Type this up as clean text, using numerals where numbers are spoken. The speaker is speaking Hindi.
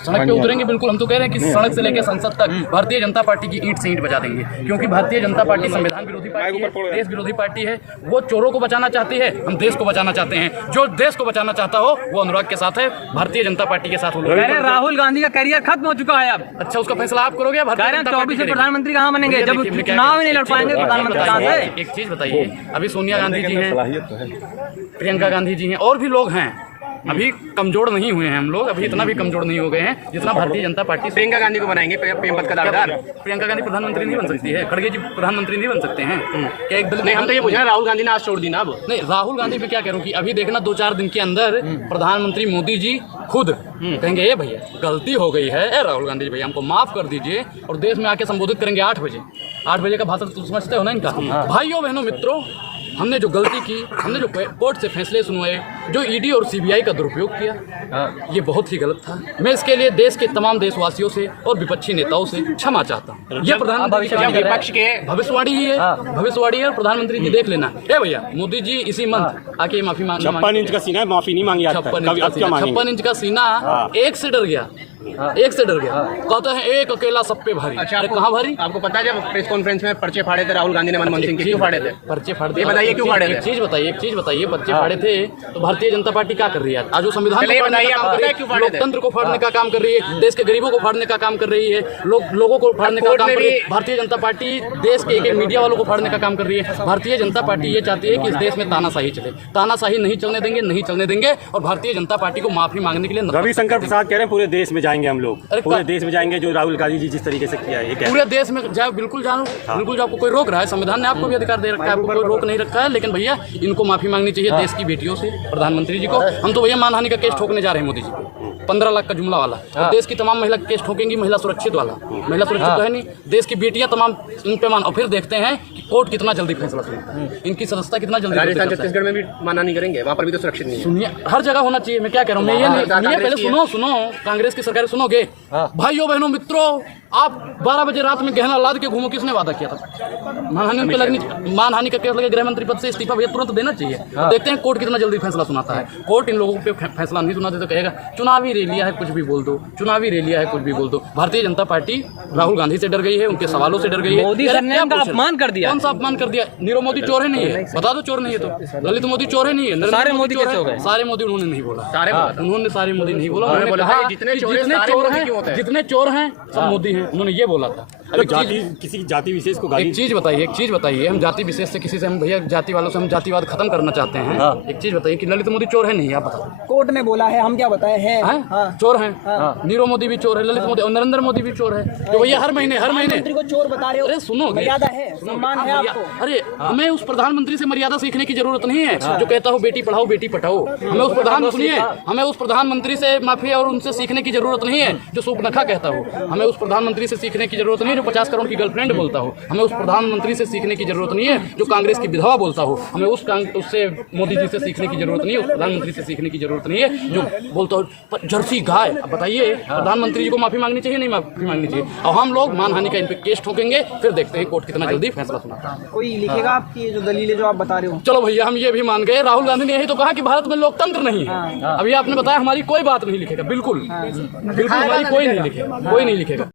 सड़क पे उतरेंगे बिल्कुल। हम तो कह रहे हैं कि सड़क से लेकर संसद तक भारतीय जनता पार्टी की ईंट से ईंट बजा देंगे, क्योंकि भारतीय जनता पार्टी संविधान विरोधी पार्टी है, देश विरोधी पार्टी है। वो चोरों को बचाना चाहती है, हम देश को बचाना चाहते हैं। जो देश को बचाना चाहता हो वो अनुराग के साथ है, भारतीय जनता पार्टी के साथ हो। राहुल गांधी का करियर खत्म हो चुका है अब। अच्छा, उसका फैसला आप करोगे? 24 में प्रधानमंत्री कहाँ बनेंगे जब चुनाव ही नहीं लड़ पाएंगे प्रधानमंत्री कहाँ से? एक चीज बताइए, अभी सोनिया गांधी जी हैं, प्रियंका गांधी जी हैं, और भी लोग हैं। अभी कमजोर नहीं हुए हैं हम लोग, अभी इतना भी कमजोर नहीं हो गए हैं जितना भारतीय जनता पार्टी। प्रियंका गांधी को बनाएंगे प्रेम पद का दावेदार। प्रियंका गांधी प्रधानमंत्री नहीं बन सकती है, खड़गे जी प्रधानमंत्री नहीं बन सकते हैं क्या? एक दल नहीं, हम तो ये पूछा राहुल गांधी ने आज छोड़ दी ना। अब नहीं, राहुल गांधी में क्या कह रहा हूँ कि अभी देखना 2-4 दिन के अंदर प्रधानमंत्री मोदी जी खुद कहेंगे ये भैया गलती हो गई है, ए राहुल गांधी जी भैया हमको माफ कर दीजिए, और देश में आके संबोधित करेंगे 8 बजे। 8 बजे का भाषण तो समझते हो ना इनका? भाइयों बहनों मित्रों, हमने जो गलती की, हमने जो कोर्ट से फैसले सुनवाए, जो ईडी और सीबीआई का दुरुपयोग किया, ये बहुत ही गलत था। मैं इसके लिए देश के तमाम देशवासियों से और विपक्षी नेताओं से क्षमा चाहता हूँ। ये प्रधानमंत्री विपक्ष के भविष्यवाणी ही है, भविष्यवाणी है। प्रधानमंत्री जी देख लेना, ए भैया मोदी जी इसी मंथ आके माफी मांग। 56 इंच का सीना है, माफी नहीं मांगी। 56 इंच का सीना एक से डर गया, एक से डर गया। कहते हैं एक अकेला सब पे भारी। अच्छा, कहाँ भारी? आपको पता है जब प्रेस कॉन्फ्रेंस में पर्चे फाड़े थे राहुल गांधी ने मनमोहन सिंह के, क्यों फाड़े थे? पर्चे फाड़ दिए, बताइए क्यों फाड़े थे? एक चीज बताइए, पर्चे फाड़े थे तो भारतीय जनता पार्टी क्या कर रही है? आज वो संविधान लोकतंत्र को फाड़ने का काम कर रही है, देश के गरीबों को फाड़ने का काम कर रही है, लोगों को फाड़ने का काम कर रही है। भारतीय जनता पार्टी देश के एक मीडिया वालों को फाड़ने का काम कर रही है। भारतीय जनता पार्टी ये चाहती है कि इस देश में तानाशाही चले, तानाशाही नहीं चलने देंगे, नहीं चलने देंगे। और भारतीय जनता पार्टी को माफी मांगने के लिए रविशंकर प्रसाद कह रहे हैं पूरे देश में जाएंगे हम लोग, पूरे देश में जाएंगे जो राहुल गांधी जी जिस तरीके से किया है। पूरे देश में जाए, बिल्कुल जानो, बिल्कुल जो आपको कोई रोक रहा है, संविधान ने आपको भी अधिकार दे रखा है, आपको कोई रोक नहीं रखा है। लेकिन भैया इनको माफी मांगनी चाहिए देश की बेटियों से, प्रधानमंत्री जी को। हम तो भैया मानहानि का केस ठोकने जा रहे हैं मोदी जी को, 15 लाख का जुमला वाला। और देश की तमाम महिला केस ठोकेंगी, महिला सुरक्षित वाला। महिला सुरक्षित तो है नहीं, देश की बेटियां तमाम इन पे मान। और फिर देखते हैं कि कोर्ट कितना जल्दी फैसला सुनाता, इनकी सदस्यता कितना जल्दी। राजस्थान छत्तीसगढ़ में भी माना नहीं करेंगे, वहाँ पर भी तो सुरक्षित नहीं है। सुनिए, हर जगह होना चाहिए। मैं क्या कह रहा हूँ, मैं ये नहीं, पहले सुनो, कांग्रेस की सरकार सुनोगे? भाइयों बहनों मित्रों, आप 12 बजे रात में गहना लाद के घूमो, किसने वादा किया था? मानहानि पे लगनी, मानहानि का केस लगे, गृह मंत्री पद से इस्तीफा भैया तुरंत देना चाहिए। देखते हैं कोर्ट कितना जल्दी फैसला सुनाता है। कोर्ट इन लोगों पे फैसला नहीं सुनाते तो कहेगा चुनावी रैलियां है, कुछ भी बोल दो, चुनावी रैलियां है, कुछ भी बोल दो। भारतीय जनता पार्टी राहुल गांधी से डर गई है, उनके सवालों से डर गई है। मोदी सर ने अपमान कर दिया। कौन सा अपमान कर दिया? नीरव मोदी चोर है नहीं है? बता दो चोर नहीं है तो। ललित मोदी चोर है नहीं है? सारे मोदी कैसे हो गए? सारे मोदी उन्होंने नहीं बोला, उन्होंने सारे मोदी नहीं बोला। उन्होंने कहा जितने चोर हैं सब मोदी हैं, उन्होंने ये बोला था। किसी जाति विशेष को एक चीज बताइए, हम जाति विशेष से किसी से, हम भैया जाति वालों से हम जातिवाद खत्म करना चाहते हैं। एक चीज बताइए कि ललित मोदी चोर है नहीं? आप बताओ। कोर्ट ने बोला है, हम क्या बताए हैं? चोर हैं। नीरव मोदी भी चोर है, ललित मोदी और नरेंद्र मोदी भी चोर है। तो भैया हर महीने मंत्री को चोर बता रहे हो? अरे सुनो, मर्यादा है, सम्मान है आपको। अरे हमें उस प्रधानमंत्री से मर्यादा सीखने की जरूरत नहीं है जो कहता हो बेटी पढ़ाओ बेटी पढ़ाओ। हमें उस प्रधानमंत्री से माफी और उनसे सीखने की जरूरत नहीं है जो सूपनखा कहता हो। हमें उस प्रधानमंत्री से सीखने की जरूरत नहीं है जो 50 करोड़ की गर्लफ्रेंड बोलता हो। हमें उस प्रधानमंत्री से सीखने की जरूरत नहीं है जो कांग्रेस की विधवा बोलता हो। हमें उससे मोदी जी से सीखने की जरूरत नहीं है, उस प्रधानमंत्री से सीखने की जरूरत नहीं है जो बोलता हो जर्सी गाय। अब बताइए, प्रधानमंत्री जी को माफी मांगनी चाहिए नहीं माफी मांगनी चाहिए? और हम लोग मानहानि का इन पे केस ठोकेंगे, फिर देखते हैं कोर्ट कितना जल्दी फैसला सुनाता है। कोई लिखेगा आपकी जो दलीलें जो आप बता रहे हो? चलो भैया हम ये भी मान गए, राहुल गांधी ने यही तो कहा कि भारत में लोकतंत्र नहीं है। अभी आपने बताया हमारी कोई बात नहीं लिखेगा, बिल्कुल हमारी कोई नहीं लिखेगा।